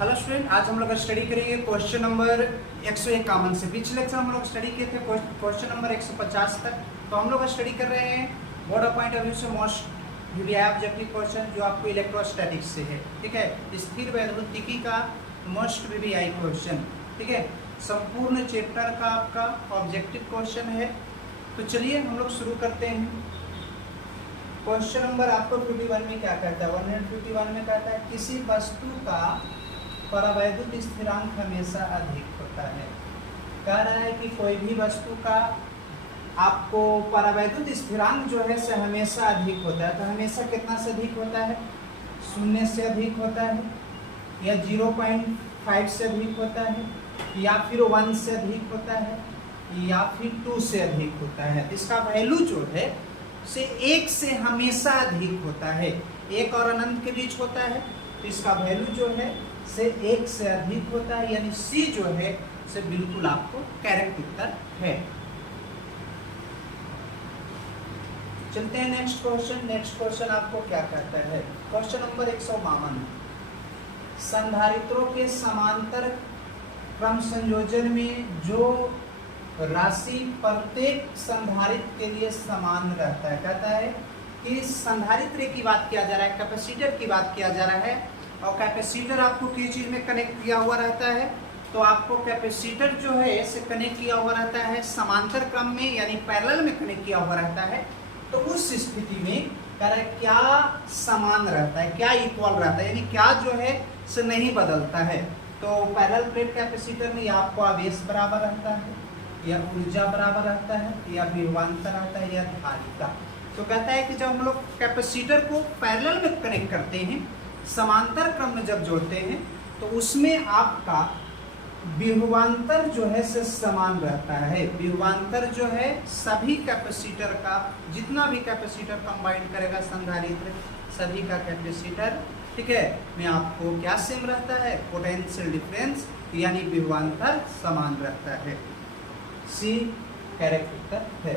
Hello student, आज हम लोग स्टडी करेंगे क्वेश्चन नंबर 151 से। पिछले लेक्चर हम लोग स्टडी किए थे क्वेश्चन नंबर 150 तक। तो हम लोग स्टडी कर रहे हैं board of point of view से मोस्ट यूडीआई ऑब्जेक्टिव क्वेश्चन जो आपको इलेक्ट्रोस्टैटिक्स से है। ठीक है, स्थिर वैद्युतिकी का मोस्ट वीवीआई क्वेश्चन। ठीक है, संपूर्ण चैप्टर का आपका ऑब्जेक्टिव क्वेश्चन है। तो चलिए हम लोग शुरू करते हैं। क्वेश्चन नंबर आपको 51 में क्या कहता है? 151 में कहता है किसी वस्तु का परावैद्युत स्थिरांक हमेशा अधिक होता है। कह रहा है कि कोई भी वस्तु का आपको परावैद्युत स्थिरांक जो है से हमेशा अधिक होता है। तो हमेशा कितना से अधिक होता है? 0 से अधिक होता है, या 0.5 से अधिक होता है, या फिर 1 से अधिक होता है, या फिर 2 से अधिक होता है। इसका वैल्यू जो है से 1 से हमेशा अधिक होता है। 1 और अनंत के बीच होता है, तो इसका वैल्यू जो है से 1 से अधिक होता है, यानी सी जो है से बिल्कुल आपको करेक्ट उत्तर है। चलते हैं नेक्स्ट क्वेश्चन। नेक्स्ट क्वेश्चन आपको क्या कहता है? क्वेश्चन नंबर 152, संधारित्रों के समांतर क्रम संयोजन में जो राशि प्रत्येक संधारित्र के लिए समान रहता है। कहता है कि संधारित्र की बात किया जा रहा है, कैपेसिटर की बात किया जा रहा है, और कैपेसिटर आपको किस चीज में कनेक्ट किया हुआ रहता है? तो आपको कैपेसिटर जो है इसे कनेक्ट किया हुआ रहता है समांतर क्रम में, यानी पैरेलल में कनेक्ट किया हुआ रहता है। तो उस स्थिति में कह रहा है क्या समान रहता है, क्या इक्वल रहता है, यानी क्या जो है से नहीं बदलता है। तो पैरेलल प्लेट कैपेसिटर में या आपको आवेश बराबर रहता है, या ऊर्जा बराबर रहता है, या विभवांतर रहता है, या धारिता। तो कहता है कि जब हम लोग कैपेसिटर को पैरेलल में कनेक्ट करते हैं, समांतर क्रम में जब जोड़ते हैं, तो उसमें आपका विभवांतर जो है से समान रहता है। विभवांतर जो है सभी कैपेसिटर का, जितना भी कैपेसिटर कंबाइन करेगा संधारित्र, सभी का कैपेसिटर, ठीक है, में आपको क्या सेम रहता है? पोटेंशियल डिफरेंस, यानी विभवांतर समान रहता है। सी करेक्ट उत्तर है।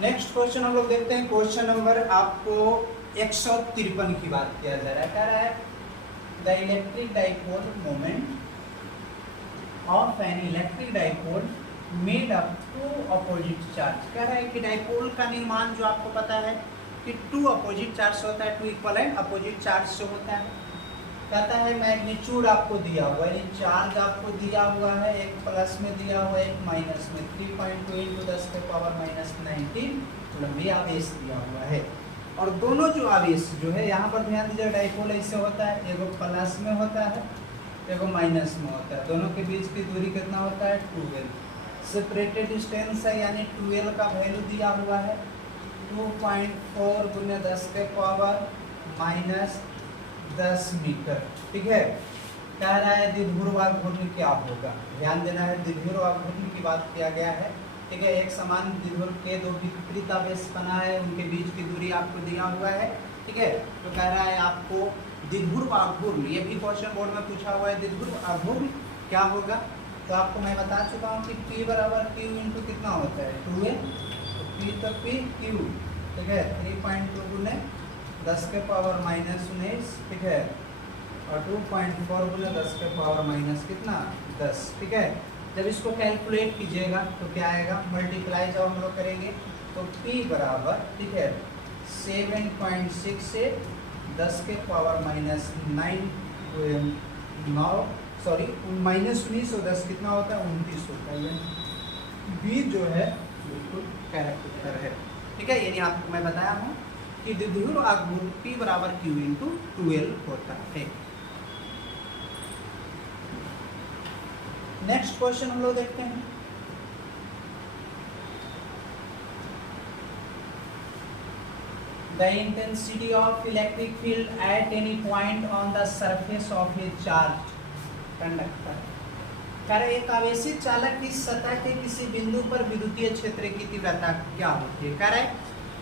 नेक्स्ट क्वेश्चन हम लोग देखते हैं। क्वेश्चन नंबर आपको 153 की बात किया जा रहा है। कह रहा है the electric dipole moment of an electric dipole made up 2 opposite charge. कह रहा है कि डाइपोल का निर्माण जो आपको पता है कि 2 अपोजिट चार्ज से होता है, 2 इक्विवेलेंट अपोजिट चार्ज से होता है। कहता है मैग्नीट्यूड आपको दिया हुआ है, चार्ज आपको दिया हुआ है, एक प्लस में दिया हुआ है, एक माइनस में, 3.2 × 10⁻⁻19 कूलम भी आवेश दिया हुआ है। और दोनों जो आवेश जो है यहाँ पर ध्यान दीजिए, डाइपोल ऐसे होता है, एगो प्लस में होता है, एगो माइनस में होता है। दोनों के बीच की दूरी कितना होता है? 12। सेपरेटेड डिस्टेंस है, यानी 12 का वैल्यू दिया हुआ है 2.4 × 10⁻−10 मीटर। ठीक है, कह रहा है द्विध्रुवाघ घूर्णन क्या होगा? ध्यान देना है, द्विध्रुवाघ घूर्णन की बात किया गया है। ठीक है, एक समान द्विध्रुव के दो विपरीत आवेश बना है, उनके बीच की दूरी आपको दिया हुआ है। ठीक है, तो कह रहा है आपको द्विध्रुवाघ घूर्णन, ये भी क्वेश्चन बोर्ड में पूछा हुआ है, द्विध्रुवाघ घूर्णन क्या होगा? तो आपको मैं बता चुका हूँ कि P बराबर Q इंटू कितना होता है? 2a, तो P तो P Q, ठीक है, 3.2 × 10⁻−19, ठीक है, और 2.4 × 10⁻- कितना? 10। ठीक है, जब इसको कैलकुलेट कीजिएगा तो क्या आएगा? मल्टीप्लाई जब हम लोग करेंगे तो P बराबर, ठीक है, 7.6 से -19 और 10 कितना होता है? 29 होता है। बी जो है बिल्कुल करेक्ट उत्तर है। ठीक है, यानी आपको मैं बताया हूँ कि द्विध्रुवाघ घूर्णन P बराबर Q × 12 होता है। नेक्स्ट क्वेश्चन हम लोग देखते हैं। The intensity of electric field at any point on the surface of a charge conductor. कह रहे एक आवेशित चालक की सतह के किसी बिंदु पर विद्युतीय क्षेत्र की तीव्रता क्या होती है? कह रहा है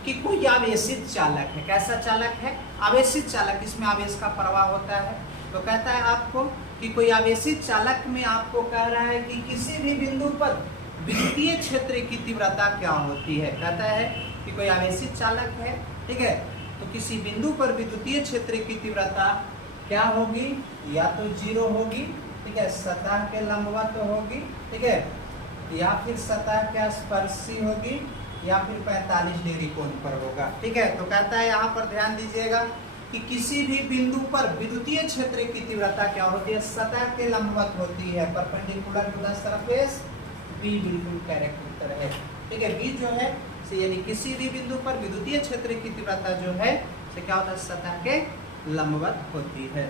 कि कोई आवेशित चालक है। कैसा चालक है? आवेशित चालक, इसमें आवेश का प्रवाह होता है। तो कहता है आपको कि कोई आवेशित चालक में आपको कह रहा है कि किसी भी बिंदु पर विद्युतीय क्षेत्र की तीव्रता क्या होती है। कहता है कि कोई आवेशित चालक है, ठीक है, तो किसी बिंदु पर विद्युतीय क्षेत्र की तीव्रता क्या होगी, या तो 0 होगी, ठीक है, सतह के लंबवत होगी, ठीक है, या फिर सतह के स्पर्शी होगी, या फिर 45 डिग्री कोण पर होगा, ठीक है। तो कहता है यहाँ पर ध्यान दीजिएगा कि किसी भी बिंदु पर विद्युतीय क्षेत्र की तीव्रता क्या होती है, सतह के लंबवत होती है, perpendicular to the surface. B बिल्कुल करेक्ट उत्तर है, ठीक है। बी जो है यानी किसी भी बिंदु पर विद्युतीय क्षेत्र की तीव्रता जो है से क्या होता है, सतह के लंबवत होती है।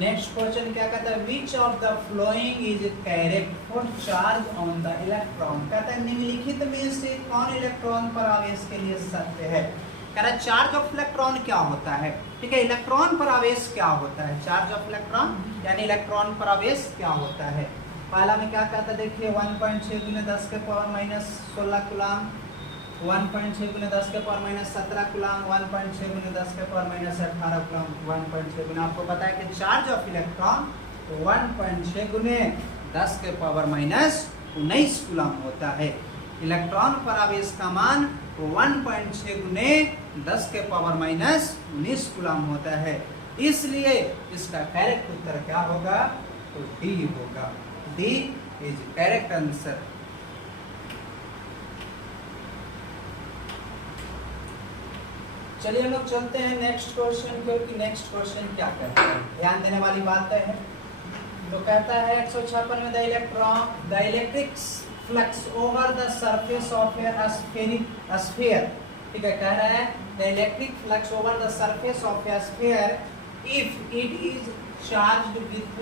नेक्स्ट क्वेश्चन क्या कहता है, which of the following is correct for charge on the electron. कहता है निम्नलिखित में से कौन इलेक्ट्रॉन पर आवेश के लिए सत्य है। कह रहा है चार्ज ऑफ इलेक्ट्रॉन क्या होता है, ठीक है, इलेक्ट्रॉन पर आवेश क्या होता है, चार्ज ऑफ इलेक्ट्रॉन यानी इलेक्ट्रॉन पर आवेश क्या होता है। पहला में क्या कहता है, देखिए 1.6 × 10 के पावर माइनस 16 कूलम, 1.6 × 10 के पावर माइनस 17 कूलम, 1.6 × 10 के पावर माइनस 18 कूलम, 1.6 × आपको पता है कि चार्ज ऑफ इलेक्ट्रॉन 1.6 × 10 के पावर माइनस 19 कूलम होता है। इलेक्ट्रॉन पर आवेश का मान 1.6 × 10 के पावर माइनस 19 कूलम होता है। इसलिए इसका करेक्ट उत्तर क्या होगा, तो डी होगा। D is correct answer. चलिए हम लोग चलते हैं नेक्स्ट क्वेश्चन, क्योंकि नेक्स्ट क्वेश्चन क्या कहता है, ध्यान देने वाली बात है। तो कहता है 156 में the electric flux over the surface of A sphere, ठीक है, कह रहा है the electric flux over the surface of A sphere if it is charged with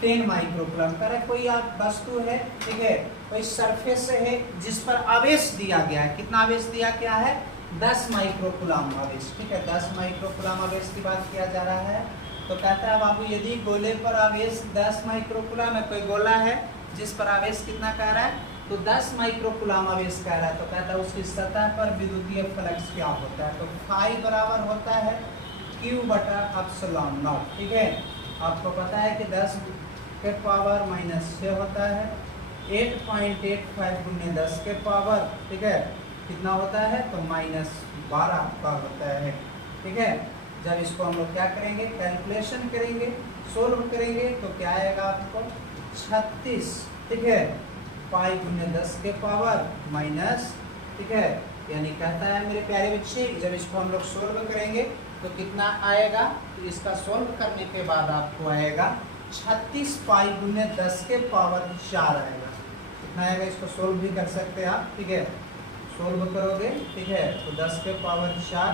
10 microcoulomb. कह रहा है कोई आप वस्तु है, ठीक है, कोई सरफेस है जिस पर आवेश दिया गया है, कितना आवेश दिया गया है, 10 माइक्रोकूलम आवेश, ठीक है, 10 माइक्रोकूलम आवेश की बात किया जा रहा है। तो कहता है बाबू यदि गोले पर आवेश 10 माइक्रोकूलम है, कोई गोला है जिस पर आवेश कितना कह रहा है, तो 10 माइक्रोकूलम आवेश कह रहा है, तो कहता है उसकी सतह पर विद्युतीय फ्लक्स क्या होता है। तो फाई बराबर होता है Q/ε0, ठीक है। आपको पता है कि 10 के पावर माइनस 6 होता है, 8.85 × 10 के पावर, ठीक है, कितना होता है, तो -12 का होता है, ठीक है। जब इसको हम लोग क्या करेंगे, कैलकुलेशन करेंगे, सोल्व करेंगे, तो क्या आएगा आपको 36, ठीक है, पाई × 10 के पावर माइनस, ठीक है, यानी कहता है मेरे प्यारे बच्चे जब इसको हम लोग सोल्व करेंगे तो कितना आएगा, तो इसका सोल्व करने के बाद आपको आएगा 36 पाई × 10 के पावर 4 आएगा। कितना आएगा, इसको सोल्व भी कर सकते हैं आप, ठीक है, सोल्व करोगे, ठीक है, तो 10 के पावर 4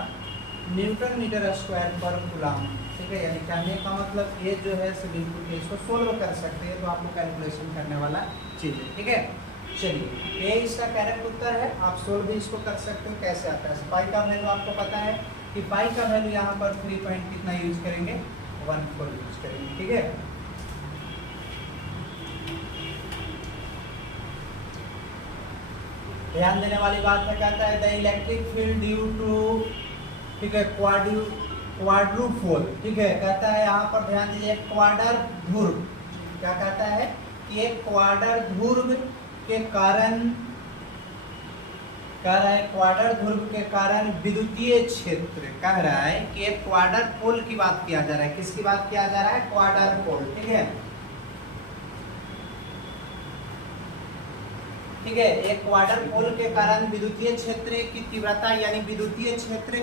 न्यूटन मीटर स्क्वायर पर कूलम, ठीक है, यानी कहने का मतलब ये जो है बिल्कुल इसको सोल्व कर सकते हैं, तो आपको कैलकुलेशन करने वाला चीज़ है, ठीक है। चलिए ये इसका करेक्ट उत्तर है, आप सोल्व भी इसको कर सकते हो। कैसे आता है, पाई का वैल्यू आपको पता है कि पाई का वैल्यू यहाँ पर 3 पॉइंट कितना यूज करेंगे, 14 यूज करेंगे, ठीक है। ध्यान देने वाली बात है, कहता है the electric field due to, ठीक है, क्वाड्रूपोल, ठीक है, कहता है यहाँ पर ध्यान दीजिए क्वाडर ध्रुव, क्या कहता है कि एक क्वाडर ध्रुव के कारण, कह रहा है क्वाडर ध्रुव के कारण विद्युतीय क्षेत्र, कह रहा है कि एक क्वाडर पोल की बात किया जा रहा है, किसकी बात किया जा रहा है, क्वाडर पोल, ठीक है, ठीक है, एक क्वाडर पोल के कारण विद्युतीय क्षेत्र की तीव्रता यानी विद्युतीय क्षेत्र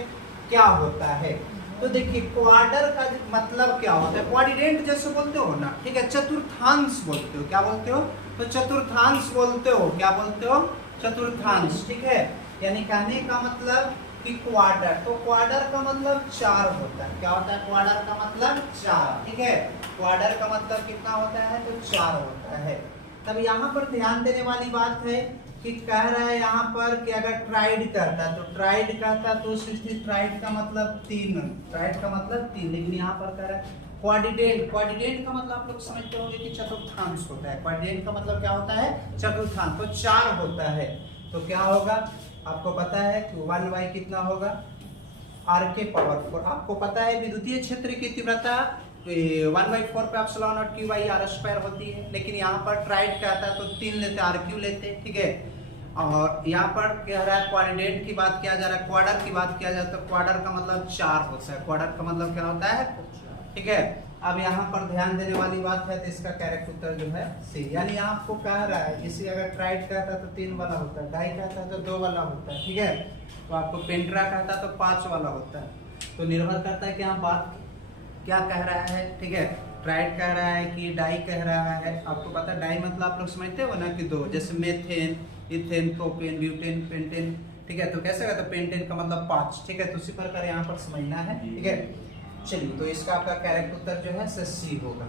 क्या होता है। तो देखिए क्वाडर का मतलब क्या होता है, क्वाड्रेंट जैसे बोलते हो ना, ठीक है, चतुर्थांश बोलते हो, क्या बोलते हो, तो चतुर्थांश बोलते हो, क्या बोलते हो, चतुर्थांश, ठीक है, यानी कहने का मतलब कि क्वाडर, तो क्वाडर का मतलब 4 होता है, क्या होता है, क्वाडर का मतलब 4, ठीक है, क्वाडर का मतलब कितना होता है, तो 4 होता है। तब यहाँ पर ध्यान देने वाली बात है कि कह रहा है यहाँ पर कि अगर ट्राइड करता, तो ट्राइड कहता तो ट्राइड का मतलब 3, ट्राइड का मतलब 3, लेकिन यहाँ पर कह रहा है क्वाड्रेंट, क्वाड्रेंट का मतलब आप लोग समझते होंगे कि चतुर्थांश होता है, क्वाड्रेंट का मतलब क्या होता है, चतुर्थांश, तो 4 होता है, तो क्या होगा आपको पता है कि 1/, कितना होगा आर के पावर 4। आपको पता है विद्युतीय क्षेत्र की तीव्रता 1/4 पे epsilon naught q by r square होती है, लेकिन यहाँ पर ट्राइड कहता है तो 3 लेते आर क्यू लेते, ठीक है। और यहाँ पर कह रहा है क्वाड्रेंट की बात किया जा रहा है, क्वार्टर की बात किया जाए तो क्वार्टर का मतलब 4 होता है, क्वार्टर का मतलब क्या होता है, ठीक है। अब यहाँ पर ध्यान देने वाली बात है तो इसका करेक्ट उत्तर जो है सी, यानी आपको कह रहा है इसी अगर ट्राइड कहता है तो 3 वाला होता है, डाई कहता है तो 2 वाला होता है, ठीक है। तो आपको पेंट्रा कहता है तो 5 वाला होता है, तो निर्भर करता है कि आप बात क्या कह रहा है, ठीक है। ट्राइड कह रहा है कि डाई कह रहा है। आपको पता है डाई मतलब आप लोग समझते हो ना कि 2, जैसे methane, ethane, propane, butane, pentane, ठीक है। तो कैसे कहते हैं पेंटेन का मतलब 5, ठीक है। तो उसी प्रकार यहाँ पर समझना है, ठीक है। चलिए, तो इसका आपका करेक्ट उत्तर जो है सी होगा।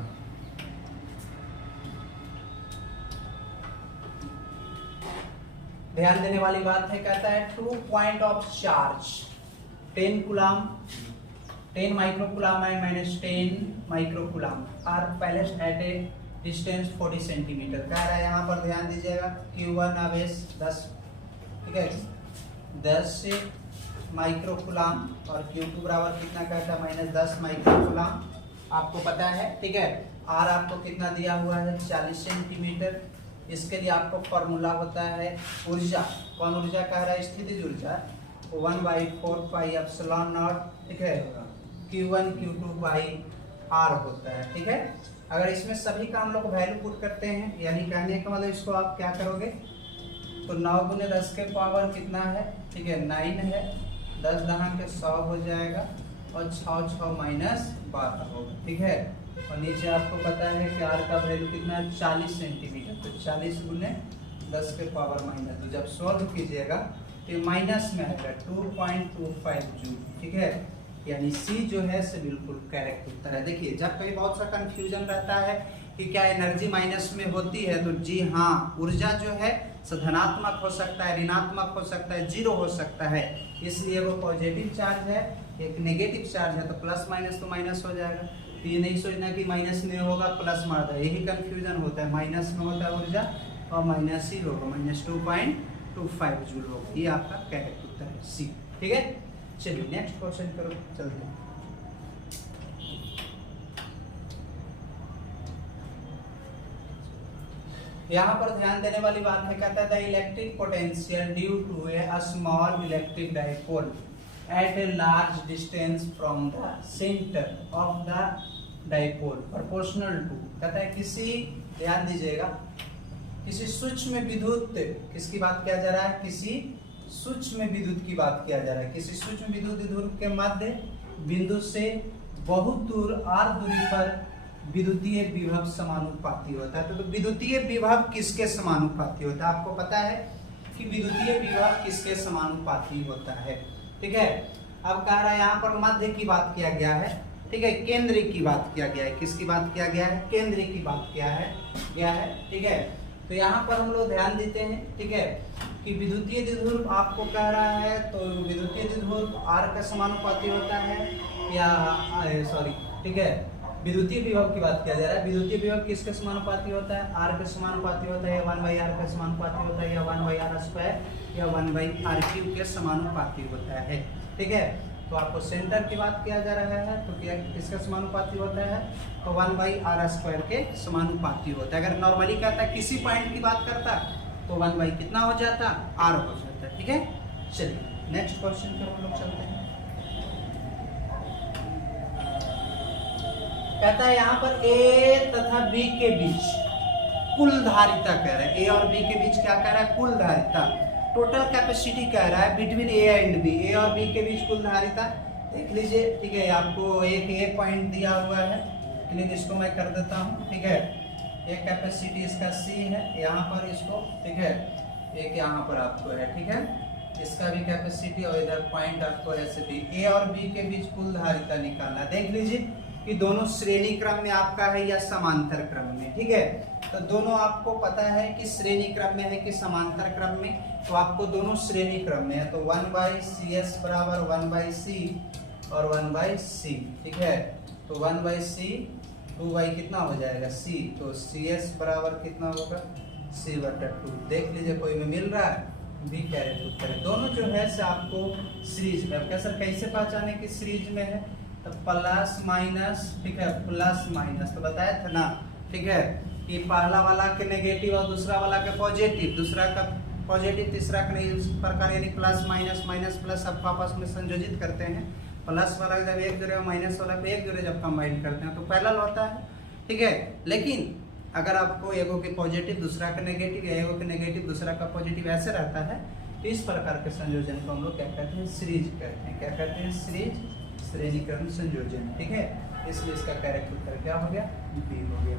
ध्यान देने वाली बात है, कहता है 2 point of charge 10 coulomb 10 microcoulomb and -10 microcoulomb are placed at a distance 40 centimetre. कह रहा है यहाँ पर ध्यान दीजिएगा Q1 आवेश 10, ठीक है, 10 माइक्रोकूलम और Q2 बराबर कितना कहता है -10 माइक्रोकूलम। आपको पता है, ठीक है। R आपको कितना दिया हुआ है 40 सेंटीमीटर। इसके लिए आपको फॉर्मूला होता है ऊर्जा, कौन ऊर्जा कह रहा है, स्थितिज ऊर्जा 1/4 पाई एप्सिलॉन नॉट, ठीक है, Q1 Q2 बाई R होता है, ठीक है। अगर इसमें सभी का हम लोग वैल्यू पुट करते हैं, यानी कहने का मतलब इसको आप क्या करोगे तो 9 गुने 10 के पावर कितना है, ठीक है, 9 है, 10 दहां के 100 हो जाएगा और 6 6 -12 होगा, ठीक है। और नीचे आपको पता है कि R का वैल्यू कितना है 40 सेंटीमीटर, तो 40 गुने 10 के पावर माइनस, तो जब सॉल्व कीजिएगा तो माइनस में आएगा 2.25 जूल, ठीक है। यानी सी जो है से बिल्कुल करेक्ट उत्तर है। देखिए, जब कहीं बहुत सा कंफ्यूजन रहता है कि क्या एनर्जी माइनस में होती है, तो जी हाँ, ऊर्जा जो है धनात्मक हो सकता है, ऋणात्मक हो सकता है, 0 हो सकता है। इसलिए वो पॉजिटिव चार्ज है, एक नेगेटिव चार्ज है, तो प्लस माइनस तो माइनस हो जाएगा। तो ये नहीं सोचना कि माइनस में होगा प्लस मार दो, यही कंफ्यूजन होता है। माइनस में होता है ऊर्जा और माइनस ही होगा, -2.25 जूल होगा। ये आपका करेक्ट उत्तर है सी, ठीक है। चलिए नेक्स्ट क्वेश्चन करो, चलते हैं। यहाँ पर ध्यान देने वाली बात है, कहता है the electric potential due to a small electric dipole at a large distance from the centre of the dipole proportional to, कहता है किसी, ध्यान दीजिएगा, किसी सूक्ष्म विद्युत, किसकी बात किया जा रहा है, किसी सूक्ष्म विद्युत की बात किया जा रहा है। किसी सूक्ष्म विद्युत ध्रुव के मध्य बिंदु से बहुत दूर r दूरी पर विद्युतीय विभव समानुपाती होता है। तो विद्युतीय विभव किसके समानुपाती होता है? आपको पता है कि विद्युतीय विभव किसके समानुपाती होता है, ठीक है। अब कह रहा है यहाँ पर मध्य की बात किया गया है, ठीक है, केंद्र की बात किया गया है। किसकी बात किया गया है? केंद्र की बात किया है, ठीक है। तो यहाँ पर हम लोग ध्यान देते हैं, ठीक है, कि विद्युतीय द्विध्रुव आपको कह रहा है, तो विद्युतीय द्विध्रुव R का समानुपाती होता है या सॉरी, ठीक है, विद्युतीय विभव की बात किया जा रहा है। विद्युतीय विभव किसके समानुपाती होता है? R के समानुपाती होता है, या 1/r के समानुपाती होता है, या 1/r स्क्वायर या 1/r क्यूब के समानुपाती होता है, ठीक है। तो आपको सेंटर की बात किया जा रहा है, तो क्या किसका समानुपाती होता है? तो 1/r स्क्वायर के समानुपाती होता है। अगर नॉर्मली कहता है किसी पॉइंट की बात करता तो 1/ कितना हो जाता? R हो जाता है, ठीक है। चलिए नेक्स्ट क्वेश्चन पर हम लोग चलते हैं। कहता है यहाँ पर A तथा B के बीच कुल धारिता कह रहा है। A और B के बीच क्या कह रहा है? कुल धारिता, टोटल कैपेसिटी कह रहा है between A and B। A और B के बीच कुल धारिता देख लीजिए, ठीक है। आपको एक A पॉइंट दिया हुआ है, लेकिन इसको मैं कर देता हूँ, ठीक है। एक कैपेसिटी इसका C है, यहाँ पर इसको, ठीक है, एक यहाँ पर आपको है, ठीक है, इसका भी कैपेसिटी, और इधर पॉइंट आपको ऐसे भी। A और B के बीच कुल धारिता निकालना। देख लीजिए कि दोनों श्रेणी क्रम में आपका है या समांतर क्रम में, ठीक है। तो दोनों आपको पता है कि श्रेणी क्रम में है कि समांतर क्रम में, तो आपको दोनों श्रेणी क्रम में है। तो 1/CS बराबर 1/C और 1/C, ठीक है। तो 1/C 2/, कितना हो जाएगा? C। तो CS बराबर कितना होगा? C/2। देख लीजिए कोई में मिल रहा है, बी करेक्ट उत्तर है। दोनों जो है से आपको सीरीज में, अब क्या सर कैसे पहचाने कि सीरीज में है, तो प्लस माइनस, ठीक है, प्लस माइनस तो बताया था ना, ठीक है, कि पहला वाला के नेगेटिव और दूसरा वाला के पॉजिटिव, दूसरा का पॉजिटिव तीसरा का नहीं, इस प्रकार यानी प्लस माइनस माइनस प्लस आपको आपस में संयोजित करते हैं। प्लस वाला जब एक जोड़े माइनस वाला पे एक जोड़े जब कंबाइन करते हैं तो पैरेलल होता है, ठीक है। लेकिन अगर आपको एगो के पॉजिटिव दूसरा का नेगेटिव या एगो के नेगेटिव दूसरा का पॉजिटिव ऐसे रहता है, तो इस प्रकार के संयोजन को हम लोग क्या कहते हैं, सीरीज कहते हैं। क्या कहते हैं, सीरीज, श्रेणीक्रम संयोजन, ठीक है। इसलिए इसका करेक्ट उत्तर क्या हो गया, बी हो गया।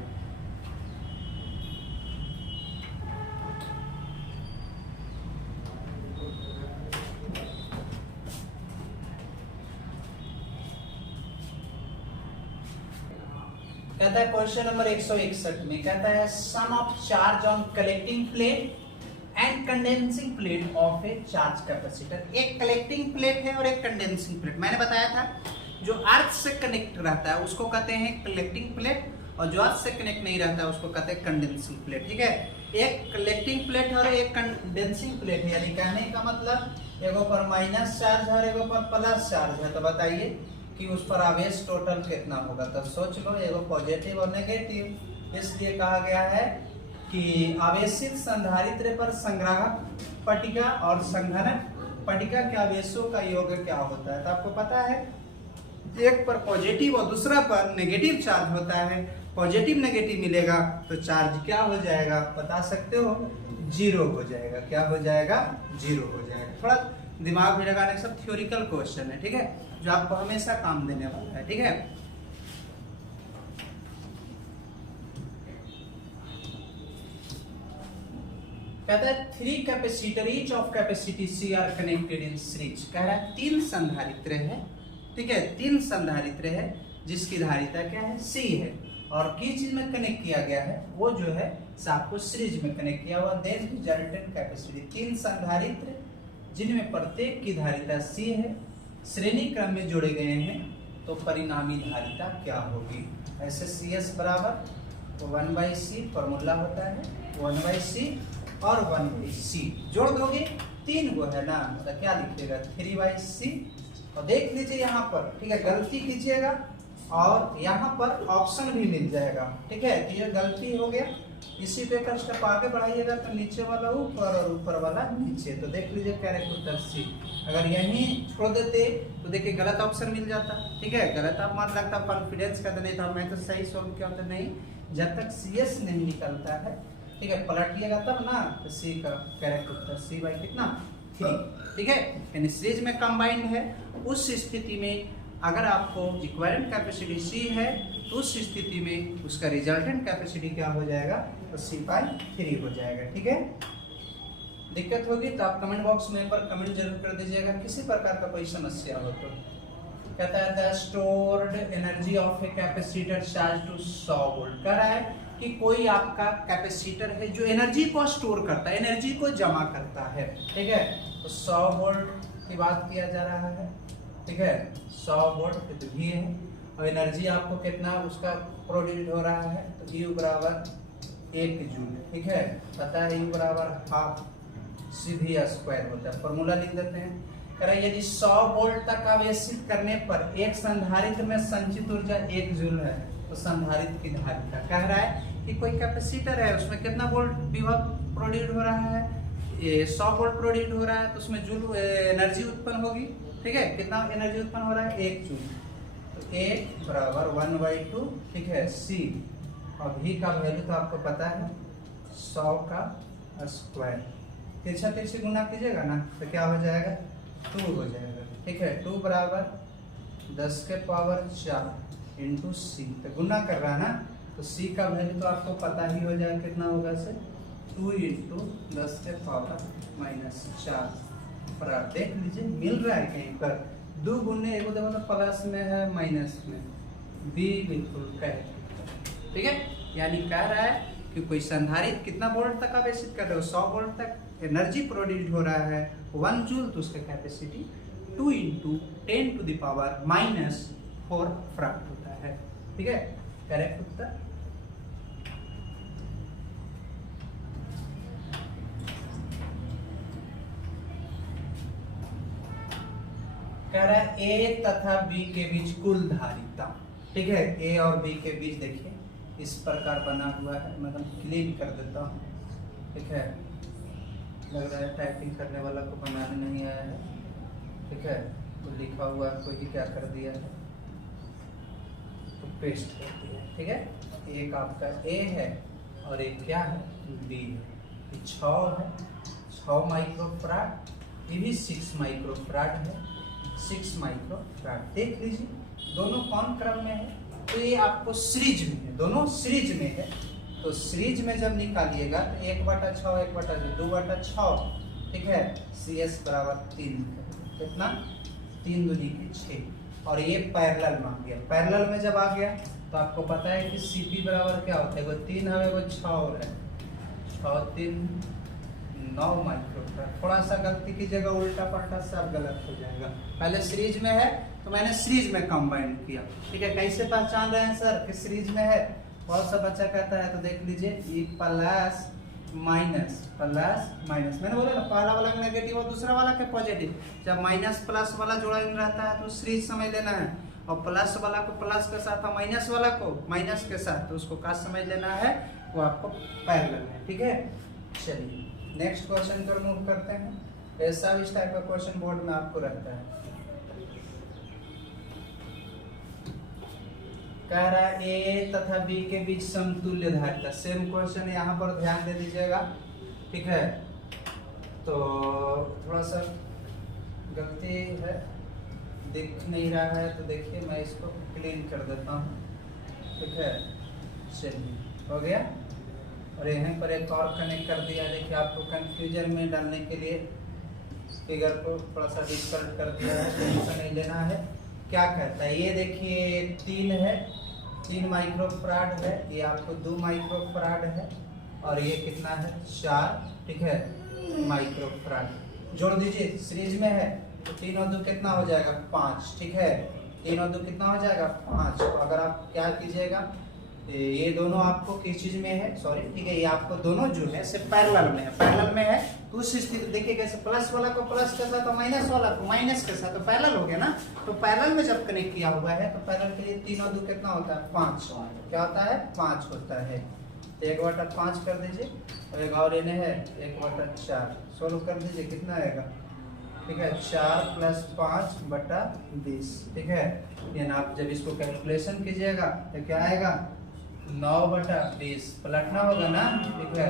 कहता है क्वेश्चन नंबर 161 में, कहता है sum of charge on collecting plate and condensing plate of a charge capacitor. एक कलेक्टिंग प्लेट है और एक कंडेंसिंग प्लेट। मैंने बताया था जो अर्थ से कनेक्ट रहता है उसको कहते हैं कलेक्टिंग प्लेट, और जो अर्थ से कनेक्ट नहीं रहता है उसको कहते हैं कंडेंसिंग प्लेट, ठीक है। एक कलेक्टिंग प्लेट है और एक कंडेंसिंग प्लेट है, यानी कहने का मतलब एगो पर माइनस चार्ज है और एगो पर प्लस चार्ज है। तो बताइए कि उस पर आवेश टोटल कितना होगा, तो सोच लो, एगो पॉजिटिव और नेगेटिव। इसलिए कहा गया है कि आवेशित संधारित्र पर संग्राहक पट्टिका और संघनक पट्टिका के आवेशों का योग क्या होता है। तो आपको पता है एक पर पॉजिटिव और दूसरा पर नेगेटिव चार्ज होता है, पॉजिटिव नेगेटिव मिलेगा तो चार्ज क्या हो जाएगा बता सकते हो, जीरो हो जाएगा। क्या हो जाएगा, जीरो हो जाएगा। थोड़ा दिमाग में लगाने का सब थ्योरिकल क्वेश्चन है, ठीक है, जो आपको हमेशा काम देने वाला है, ठीक है। कहता है three capacitor each of capacity C are connected in series. कह रहा है तीन संधारित्र है, ठीक है, तीन संधारित्र है जिसकी धारिता क्या है, सी है, और किस चीज में कनेक्ट किया गया है, वो जो है आपको सीरीज में कनेक्ट किया हुआ। देन रिजल्टेंट कैपेसिटी, तीन संधारित्र जिनमें प्रत्येक की धारिता सी है, श्रेणी क्रम में जोड़े गए हैं, तो परिणामी धारिता क्या होगी। ऐसे सी एस बराबर 1/c फॉर्मूला होता है, 1/c और 1/c जोड़ दोगे, तीन गो है ना, तो क्या लिखिएगा 3/c। और देख लीजिए यहाँ पर, ठीक है, गलती कीजिएगा और यहाँ पर ऑप्शन भी मिल जाएगा, ठीक है, कि ये गलती हो गया, इसी पे का स्टेप आगे बढ़ाइएगा तो नीचे वाला ऊपर और ऊपर वाला नीचे। तो देख लीजिए करेक्ट उत्तर सी। अगर यहीं छोड़ देते तो देखिए गलत ऑप्शन मिल जाता, ठीक है, गलत आप मान लगता कॉन्फिडेंस का नहीं था, मैं तो सही सॉल्व किया होता, नहीं, जब तक CS नहीं निकलता है, ठीक है, पलटिएगा तब ना, तो सी का करेक्ट उत्तर सी बाई कितना 3, ठीक है, यानी सीरीज में कंबाइंड है। उस स्थिति में अगर आपको इक्विवेलेंट कैपेसिटी सी है तो उस स्थिति में उसका रिजल्टेंट कैपेसिटी क्या हो जाएगा, तो C/3 हो जाएगा, ठीक है। दिक्कत होगी तो आप कमेंट बॉक्स में एक बार कमेंट जरूर कर दीजिएगा, किसी प्रकार का कोई समस्या हो तो। कहता है the stored energy of a capacitor charge to 100 volt. कह रहा है कि कोई आपका कैपेसिटर है जो एनर्जी को स्टोर करता है, एनर्जी को जमा करता है, ठीक है, तो 100 वोल्ट की बात किया जा रहा है, ठीक है, 100 वोल्ट तो भी है, और एनर्जी आपको कितना उसका प्रोड्यूस हो रहा है, तो U बराबर 1 जूल, ठीक है, पता है U बराबर हाफ CV स्क्वायर होता है, फॉर्मूला लिख देते हैं। कह रहा है यदि 100 वोल्ट तक आवेशित करने पर एक संधारित्र में संचित ऊर्जा 1 जूल है, तो संधारित्र की धारिता। कह रहा है कि कोई कैपेसिटर है उसमें कितना वोल्ट विभव प्रोड्यूस हो रहा है, 100 वोल्ट प्रोड्यूस हो रहा है, तो उसमें जूल एनर्जी उत्पन्न होगी, ठीक है, कितना एनर्जी उत्पन्न हो रहा है 1 जूल, तो 1 बराबर 1/2, ठीक है, C, और V का वैल्यू तो आपको पता है 100 का स्क्वायर, तिरछा तिरछी गुना कीजिएगा ना तो क्या हो जाएगा 2 हो जाएगा, ठीक है, 2 बराबर 10 के पावर 4 इंटू C, तो गुना कर रहा है ना, तो C का वैल्यू तो आपको पता ही हो जाएगा कितना होगा से 2 इंटू 10 के पावर -4 बराबर, देख लीजिए मिल रहा है कहीं पर 2 गुने एक तो प्लस में है माइनस में, B बिल्कुल करेक्ट, ठीक है। यानी कह रहा है कि कोई संधारित्र कितना वोल्ट तक आवेशित कर रहे हो, 100 वोल्ट तक एनर्जी प्रोड्यूस हो रहा है 1 जूल, तो उसका capacity 2 into 10 to the power -4 प्राप्त होता है, ठीक है, करेक्ट उत्तर। कह रहा है ए तथा बी के बीच कुल धारिता, ठीक है। ए और बी के बीच देखिए इस प्रकार बना हुआ है, मतलब क्लीन कर देता हूँ, ठीक है। लग रहा है टाइपिंग करने वाला को बनाने नहीं आया है, ठीक है। तो लिखा हुआ कोई भी क्या कर दिया है, तो पेस्ट कर दिया, ठीक है। एक आपका ए है और एक क्या है, बी है। 6 है, 6 माइक्रोफराड, ये भी 6 माइक्रोफराड है, 6 माइक्रोफराड। देख लीजिए दोनों कौन क्रम में है, तो ये आपको सीरीज में है, दोनों सीरीज में है। तो सीरीज में जब निकालिएगा तो 1/6 1/6 2/6, ठीक है। CS बराबर 3, कितना 3 दूनी की 6। और ये पैरेलल में आ गया, पैरेलल में जब आ गया तो आपको पता है कि CP बराबर क्या होता है, वो 3 है वो 6 और है, 6 3 9 माइक्रोफराड। थोड़ा सा गलती कीजिएगा, उल्टा पलटा सब गलत हो जाएगा। पहले सीरीज में है तो मैंने सीरीज में कंबाइन किया, ठीक है। कैसे पहचान रहे हैं सर कि सीरीज में है, बहुत सा बच्चा कहता है, तो देख लीजिए ये प्लस माइनस प्लस माइनस, मैंने बोला ना पहला वाला का नेगेटिव और दूसरा वाला का पॉजिटिव। जब माइनस प्लस वाला जोड़ा रहता है तो सीरीज समझ लेना है, और प्लस वाला को प्लस के साथ और माइनस वाला को माइनस के साथ, तो उसको क्या समझ लेना है, वो आपको पैरेलल है, ठीक है। चलिए नेक्स्ट क्वेश्चन पर मूव करते हैं। ऐसा इस टाइप का क्वेश्चन बोर्ड में आपको रहता है। कह रहा है ए तथा बी के बीच समतुल्य धारिता, सेम क्वेश्चन यहाँ पर ध्यान दे दीजिएगा, ठीक है। तो थोड़ा सा गलती है, दिख नहीं रहा है, तो देखिए मैं इसको क्लीन कर देता हूँ, ठीक है। चलिए हो गया, और यहाँ पर एक और कनेक्ट कर दिया, देखिए आपको कंफ्यूजन में डालने के लिए फिगर को थोड़ा सा डिफिकल्ट कर दिया है, टेंशन नहीं लेना है। क्या कहता है, ये देखिए 3 है, 3 माइक्रोफराड है, ये आपको 2 माइक्रोफराड है, और ये कितना है 4, ठीक है, माइक्रोफराड। जोड़ दीजिए, सीरीज में है तो 3 और 2 कितना हो जाएगा 5, ठीक है। 3 और 2 कितना हो जाएगा 5। तो अगर आप क्या कीजिएगा, ये दोनों आपको किस चीज में है, सॉरी, ठीक है, ये आपको दोनों जो है सिर्फ पैरेलल में है, पैरेलल में है। तो उस स्थिति देखिए कैसे, प्लस वाला को प्लस के साथ और माइनस वाला को माइनस के साथ, तो पैरेलल हो गया ना। तो पैरेलल में जब कनेक्ट किया हुआ है तो पैरेलल के लिए 3 और 2 कितना होता है 5, क्या होता है 5 होता है। तो 1/5 कर दीजिए, और एक और इन्हें है 1/4, सोल्व कर दीजिए, कितना आएगा, ठीक है, 4 + 5/20, ठीक है। यानी आप जब इसको कैलकुलेशन कीजिएगा तो क्या आएगा 9/20, पलटना होगा ना, ठीक है।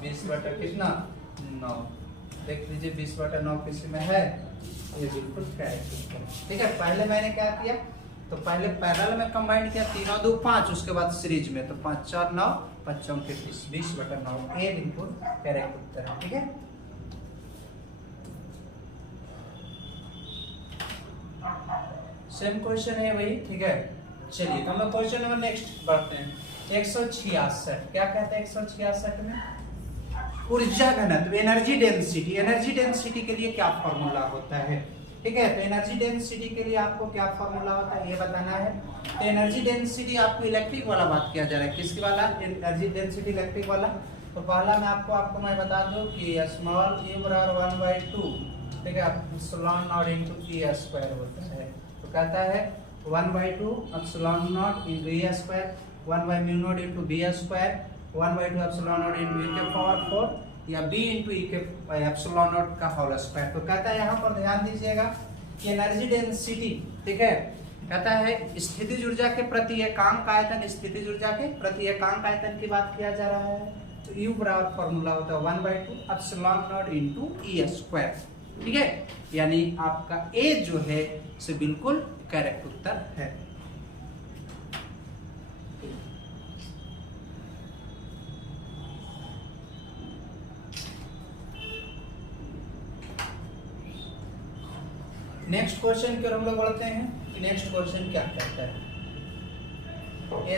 20 बटा कितना 9, देख लीजिए 20/9 किसी में है, ये बिल्कुल करेक्ट है, ठीक है। पहले मैंने क्या किया, तो पहले पैरेलल में कंबाइन किया, 3 और 2 5, उसके बाद सीरीज में, तो 5 4 9 5 4 20, 20/9, ये बिल्कुल करेक्ट उत्तर है, ठीक है। सेम क्वेश्चन है वही, ठीक है। चलिए तो हम लोग क्वेश्चन नंबर नेक्स्ट बढ़ते हैं। 166, क्या कहते हैं 166 में, ऊर्जा घनत्व, एनर्जी डेंसिटी। एनर्जी डेंसिटी के लिए क्या फॉर्मूला होता है, ठीक है। तो एनर्जी डेंसिटी के लिए आपको क्या फॉर्मूला होता है ये बताना है। तो एनर्जी डेंसिटी आपको इलेक्ट्रिक वाला बात किया जा रहा है, किसकी वाला, एनर्जी डेंसिटी इलेक्ट्रिक वाला। तो पहला मैं आपको मैं बता दूं कि स्मॉल u बराबर 1/2, ठीक है, epsilon naught into e square होता है। तो कहता है 1/2 epsilon naught into e square, 1/μ0 into b square, 1/2 epsilon naught into e के पावर 4 या b इनटू e के एप्सिलॉन नॉट का होल स्क्वायर। तो कहता है यहाँ पर ध्यान दीजिएगा कि एनर्जी डेंसिटी, ठीक है, कहता है स्थितिज ऊर्जा के प्रति एकांक आयतन, स्थितिज ऊर्जा के प्रति एकांक आयतन की बात किया जा रहा है। तो U बराबर फॉर्मूला होता है 1/2 epsilon naught into e square, ठीक है। यानी आपका A जो है से बिल्कुल करेक्ट उत्तर है। नेक्स्ट क्वेश्चन की ओर हम लोग बढ़ते हैं कि नेक्स्ट क्वेश्चन क्या कहता है।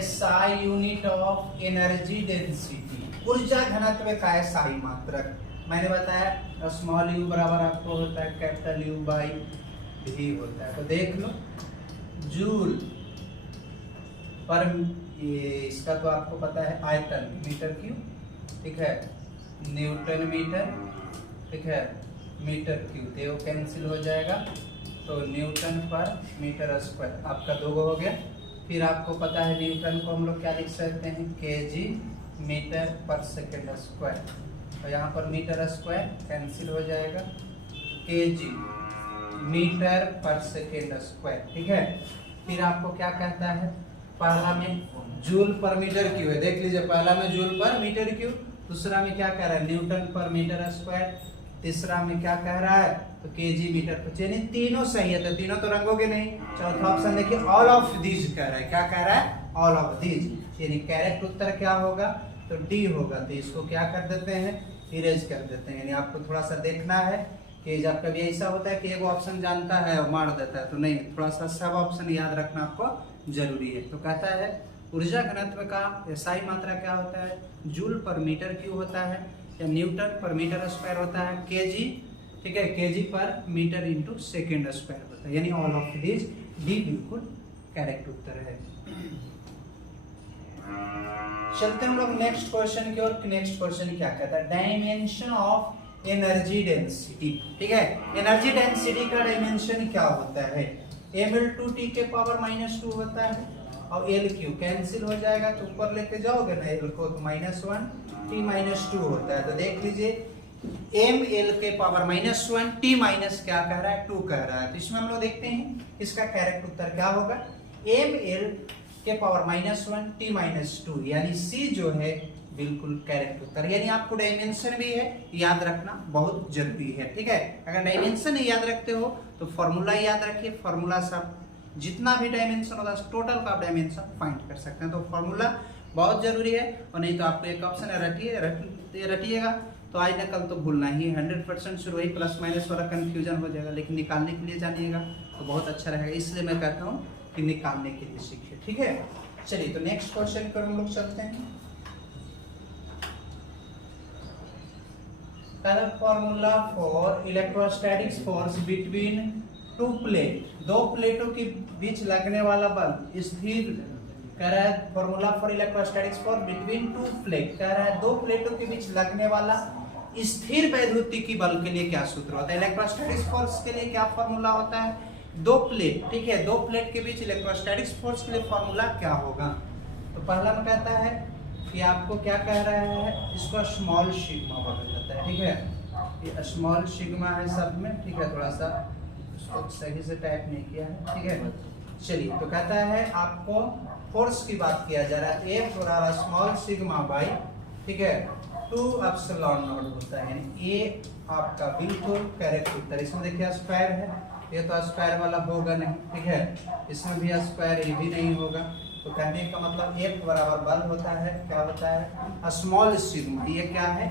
SI unit of energy density, ऊर्जा घनत्व का SI मात्रक। मैंने बताया स्मॉल u बराबर आपको होता है कैपिटल U बाई v होता है। तो देख लो जूल पर, ये इसका तो आपको पता है आयतन मीटर क्यूब, ठीक है, न्यूटन मीटर, ठीक है, मीटर क्यूब, तो कैंसिल हो जाएगा, तो न्यूटन पर मीटर स्क्वायर आपका 2 हो गया। फिर आपको पता है न्यूटन को हम लोग क्या लिख सकते हैं, केजी मीटर पर सेकेंड स्क्वायर। तो यहाँ पर मीटर स्क्वायर कैंसिल हो जाएगा, केजी मीटर पर सेकेंड स्क्वायर, ठीक है। फिर आपको क्या कहता है, पहला में जूल पर मीटर क्यूब है, देख लीजिए पहला में जूल पर मीटर क्यूब, दूसरा में क्या कह रहा है न्यूटन पर मीटर स्क्वायर, तीसरा में क्या कह रहा है तो केजी मीटर पर, यानी तीनों सही है तो तीनों तो रंगोगे नहीं। चौथा ऑप्शन देखिए ऑल ऑफ दीज कह रहा है, क्या कह रहा है ऑल ऑफ दीज, यानी करेक्ट उत्तर क्या होगा तो डी होगा। तो इसको क्या कर देते हैं, इरेज कर देते हैं। यानी आपको थोड़ा सा देखना है कि जब कभी ऐसा होता है कि एक ऑप्शन जानता है और मार देता है, तो नहीं, थोड़ा सा सब ऑप्शन याद रखना आपको जरूरी है। तो कहता है ऊर्जा घनत्व का एसआई मात्रा क्या होता है, जूल पर मीटर क्यूब होता है या न्यूटन पर मीटर स्क्वायर होता है, केजी, ठीक है, केजी पर मीटर इंटू सेकेंड स्क्वायर होता है, यानी ऑल ऑफ दीज, डी बिल्कुल करेक्ट उत्तर है। चलते हम लोग नेक्स्ट क्वेश्चन की ओर। नेक्स्ट क्वेश्चन क्या कहता है, डायमेंशन ऑफ एनर्जी डेंसिटी, ठीक है। एनर्जी डेंसिटी का डायमेंशन क्या होता है, ml2t के पावर -2 होता है और L3 कैंसिल हो जाएगा तो ऊपर लेके जाओगे ना L को तो -1 t -2 होता है। तो देख लीजिए ml के पावर -1 t माइनस क्या कह रहा है 2 कह रहा है। तो इसमें हम लोग देखते हैं इसका करेक्ट उत्तर क्या होगा, ml के पावर -1 t -2, यानी C जो है बिल्कुल करेक्ट उत्तर। यानी आपको डायमेंशन भी है याद रखना बहुत जरूरी है, ठीक है। अगर डायमेंशन नहीं याद रखते हो तो फॉर्मूला याद रखिए, फॉर्मूला सब जितना भी डायमेंशन होता है टोटल का आप डायमेंशन फाइंड कर सकते हैं। तो फॉर्मूला बहुत जरूरी है, और नहीं तो आपको एक ऑप्शन रटिएगा तो आज न कल तो भूलना ही 100% शुरू ही प्लस माइनस वाला कंफ्यूजन हो जाएगा, लेकिन निकालने के लिए जानिएगा तो बहुत अच्छा रहेगा। इसलिए मैं कहता हूँ कि निकालने के लिए सीखिए, ठीक है। चलिए तो नेक्स्ट क्वेश्चन पर हम लोग चलते हैं। Formula for electrostatics force between two plate, दो प्लेटों के बीच लगने वाला बल स्थिर कह रहा है। Formula for electrostatics force between two plate कह रहा है दो प्लेटों के बीच लगने वाला स्थिर वैद्युतिकी बल के लिए क्या सूत्र होता है। इलेक्ट्रोस्टैटिक्स फोर्स के लिए क्या फॉर्मूला होता है, दो प्लेट, ठीक है, दो प्लेट के बीच इलेक्ट्रोस्टैटिक्स फोर्स के लिए फॉर्मूला क्या होगा। तो पहला में कहता है कि आपको क्या कह रहा है, इसको स्मॉल सिग्मा बोला जाता है, ठीक है, ये स्मॉल सिग्मा है सब में, ठीक है, थोड़ा सा उसको सही से टाइप नहीं किया है, ठीक है। चलिए तो कहता है आपको फोर्स की बात किया जा रहा है, F बराबर स्मॉल सिग्मा बाई, ठीक है, 2 एप्सिलॉन नॉट होता है, यानी ये आपका बिल्कुल करेक्ट उत्तर। इसमें देखिए स्क्वायर है, ये तो स्क्वायर वाला होगा नहीं, ठीक है, इसमें भी स्क्वायर, ये भी नहीं होगा। तो कहने का मतलब F बराबर बल होता है, क्या होता है स्मॉल सिग्मा, ये क्या है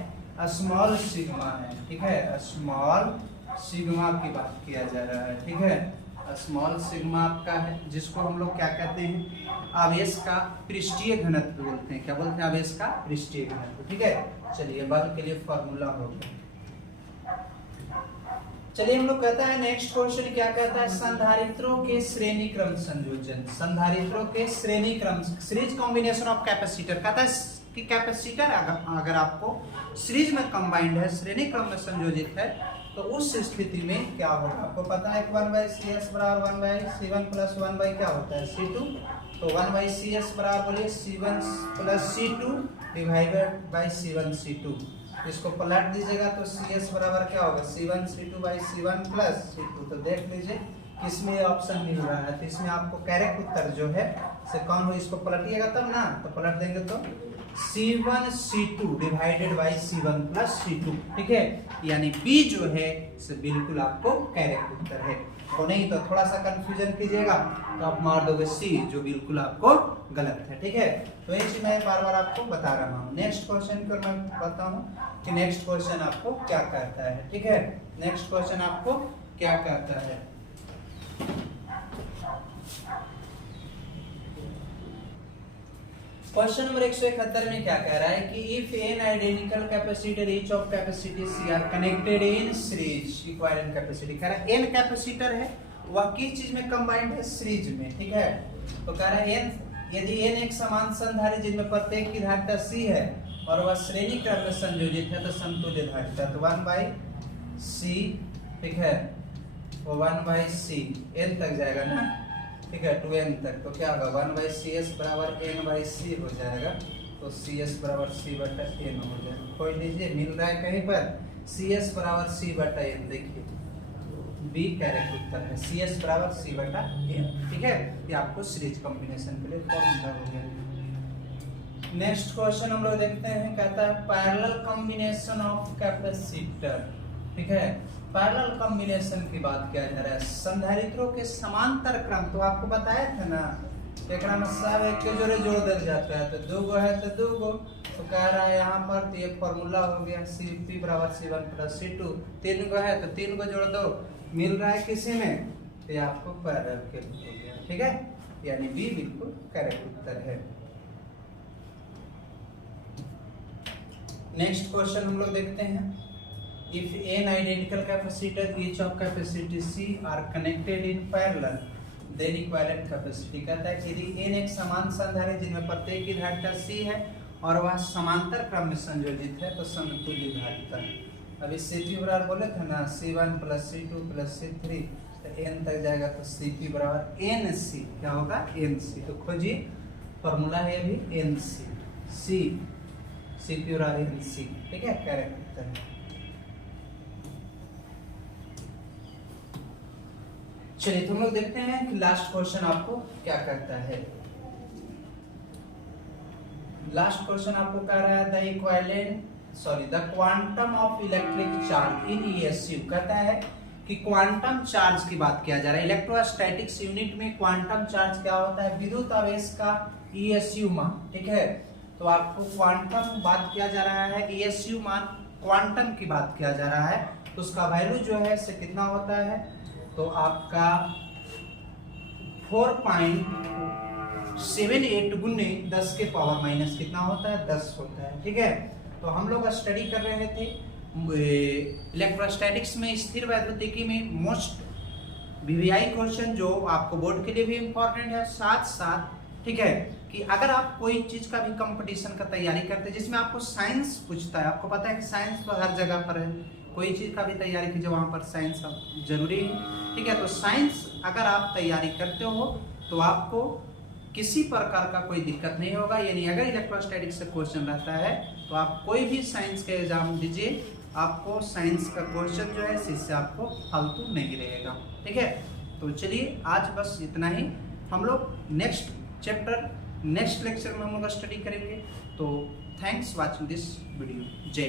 स्मॉल सिग्मा है, ठीक है, स्मॉल सिग्मा की बात किया जा रहा है, ठीक है। स्मॉल सिग्मा आपका है जिसको हम लोग क्या कहते हैं, आवेश का पृष्ठीय घनत्व बोलते हैं, क्या बोलते हैं, आवेश का पृष्ठीय घनत्व, ठीक है। चलिए बल के लिए फॉर्मूला हो गया। चलिए हम लोग कहता है नेक्स्ट क्वेश्चन क्या कहता है, संधारित्रों के श्रेणी क्रम संयोजन, संधारित्रों के श्रेणी क्रम सीरीज कॉम्बिनेशन ऑफ कैपेसिटर, कहता है कि कैपेसिटर अगर आपको सीरीज में कंबाइंड है, श्रेणी क्रम में संयोजित है, तो उस स्थिति में क्या होगा। आपको पता है 1/CS बराबर 1/C1 प्लस 1 क्या होता है C2, तो 1/CS बराबर बोलिए C1 plus C2 divided by C1 C2, इसको पलट दीजिएगा तो CS बराबर क्या होगा C1 C2 by C1 plus C2। तो देख लीजिए किसमें ऑप्शन मिल रहा है, तो इसमें आपको करेक्ट उत्तर जो है से कौन हो, इसको पलटिएगा तब ना, तो पलट देंगे तो C1 C2 divided by C1 plus C2, ठीक है, यानी B जो है से बिल्कुल आपको करेक्ट उत्तर है। और नहीं तो थोड़ा सा कंफ्यूजन कीजिएगा तो आप मार दोगे C, जो बिल्कुल आपको गलत है, ठीक है। तो ये चीज मैं बार बार आपको बता रहा हूँ। नेक्स्ट क्वेश्चन को मैं बताऊँ कि नेक्स्ट क्वेश्चन आपको क्या कहता है, ठीक है, नेक्स्ट क्वेश्चन आपको क्या कहता है। क्वेश्चन नंबर 171 में क्या कह रहा है कि if n identical capacitor each of capacity C are connected in series equivalent capacity, कह रहा है एन कैपेसिटर है वह किस चीज में कंबाइंड है, सीरीज में, ठीक है। तो कह रहा है एन, यदि एन एक समान संधारित्र जिनमें प्रत्येक की धारिता सी है और वह श्रेणी क्रम में संयोजित है तो समतुल्य धारिता, तो 1/C, ठीक है, तो 1/c n तक जाएगा ना, ठीक है, 2n तक। तो क्या होगा 1/cs बराबर n/c हो जाएगा। तो cs बराबर c बटा n हो जाएगा। खोज लीजिए, मिल रहा है कहीं पर cs बराबर c बटा n। देखिए बी करेक्ट उत्तर है, cs बराबर c बटा n। ठीक है, ये आपको सीरीज कॉम्बिनेशन के लिए फॉर्मूला हो गया। नेक्स्ट क्वेश्चन हम लोग देखते हैं, कहता है पैरेलल कॉम्बिनेशन ऑफ कैपेसिटर। ठीक है, पैरेलल कॉम्बिनेशन की बात किया जा रहा है, संधारित्रों के समांतर क्रम। तो आपको बताया था ना, एक में सब एक के जोड़े जोड़ दिया जाता है, तो दो गो है तो दो गो। तो कह रहा है यहाँ पर, तो ये फॉर्मूला हो गया Cp बराबर C1 प्लस C2। तीन गो है तो तीन गो जोड़ दो, मिल रहा है किसी में, तो ये आपको पैरेलल के हो गया। ठीक है, यानी बी बिल्कुल करेक्ट उत्तर है। नेक्स्ट क्वेश्चन हम लोग देखते हैं, if n identical capacitor each of capacity C are connected in parallel then equivalent capacity। कहता है कि यदि n एक समान संधारित्र जिनमें प्रत्येक की धारिता C है और वह समांतर क्रम में संयोजित है तो समतुल्य धारिता है। अभी Cp बराबर बोले थे ना C1 plus C2 plus C3, तो n तक जाएगा तो Cp बराबर Nc। क्या होगा Nc। तो खोजिए, फॉर्मूला है अभी Nc, C Cp बराबर Nc। ठीक है, करेक्ट उत्तर है। चलिए तो हम लोग देखते हैं कि लास्ट क्वेश्चन आपको क्या कहता है। लास्ट क्वेश्चन आपको कह रहा है the quantum of electric charge in ESU। कहता है कि क्वांटम चार्ज की बात किया जा रहा है। इलेक्ट्रोस्टैटिक्स यूनिट में क्वांटम चार्ज क्या होता है, विद्युत आवेश का ESU मान। ठीक है, तो आपको क्वांटम बात किया जा रहा है, ESU मान क्वांटम की बात किया जा रहा है, तो उसका वैल्यू जो है से कितना होता है, तो आपका 4.78 गुने 10 के पावर माइनस कितना होता है, 10 होता है। ठीक है, तो हम लोग स्टडी कर रहे थे इलेक्ट्रोस्टैटिक्स में स्थिर वैद्युतिकी में मोस्ट VVI क्वेश्चन जो आपको बोर्ड के लिए भी इम्पोर्टेंट है। साथ साथ ठीक है कि अगर आप कोई चीज का भी कंपटीशन का तैयारी करते हैं जिसमें आपको साइंस पूछता है, आपको पता है कि साइंस तो हर जगह पर है, कोई चीज का भी तैयारी कीजिए वहां पर साइंस जरूरी है। ठीक है, तो साइंस अगर आप तैयारी करते हो तो आपको किसी प्रकार का कोई दिक्कत नहीं होगा। यानी अगर इलेक्ट्रोस्टैटिक्स से क्वेश्चन रहता है तो आप कोई भी साइंस के एग्जाम दीजिए, आपको साइंस का क्वेश्चन जो है इससे आपको फालतू नहीं रहेगा। ठीक है, तो चलिए आज बस इतना ही। हम लोग नेक्स्ट चैप्टर नेक्स्ट लेक्चर में हम लोग स्टडी करेंगे। तो थैंक्स वॉचिंग दिस वीडियो। जय।